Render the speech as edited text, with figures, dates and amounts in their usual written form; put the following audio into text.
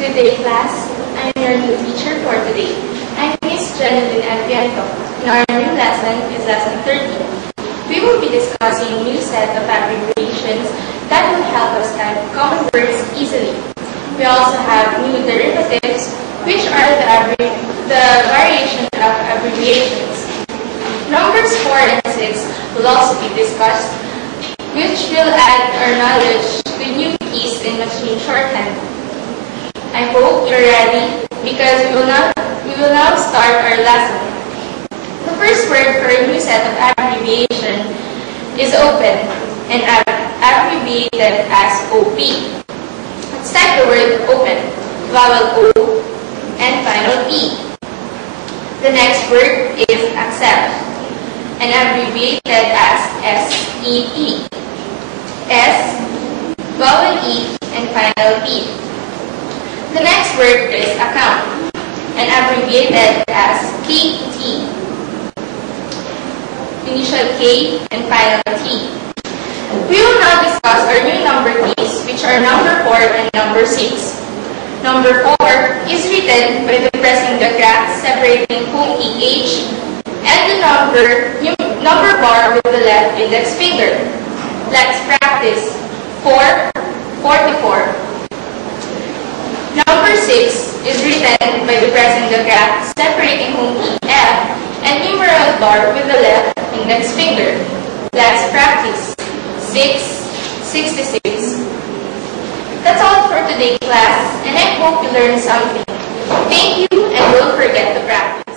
Good day, class. I'm your new teacher for today. I'm Miss Jeneline Adviento. And our new lesson is lesson 13. We will be discussing a new set of abbreviations that will help us type common words easily. We also have new derivatives, which are the variation of abbreviations. Numbers 4 and 6 will also be discussed, which will add our knowledge to new keys in machine shorthand. I hope you're ready because we will now start our lesson. The first word for a new set of abbreviation is open and abbreviated as OP. Let's type the word open, vowel O and final P. The next word is accept and abbreviated as SEP. S, vowel E and final P. The next word is account and abbreviated as KT. Initial K and final T. We will now discuss our new number keys, which are number 4 and number 6. Number 4 is written by pressing the graph separating home key H and the number bar with the left index finger. Let's practice. 4, 44. Number 6 is written by pressing the graph separating home key F and numeral bar with the left index finger. Let's practice. 6, 66. That's all for today, class, and I hope you learned something. Thank you, and don't forget to practice.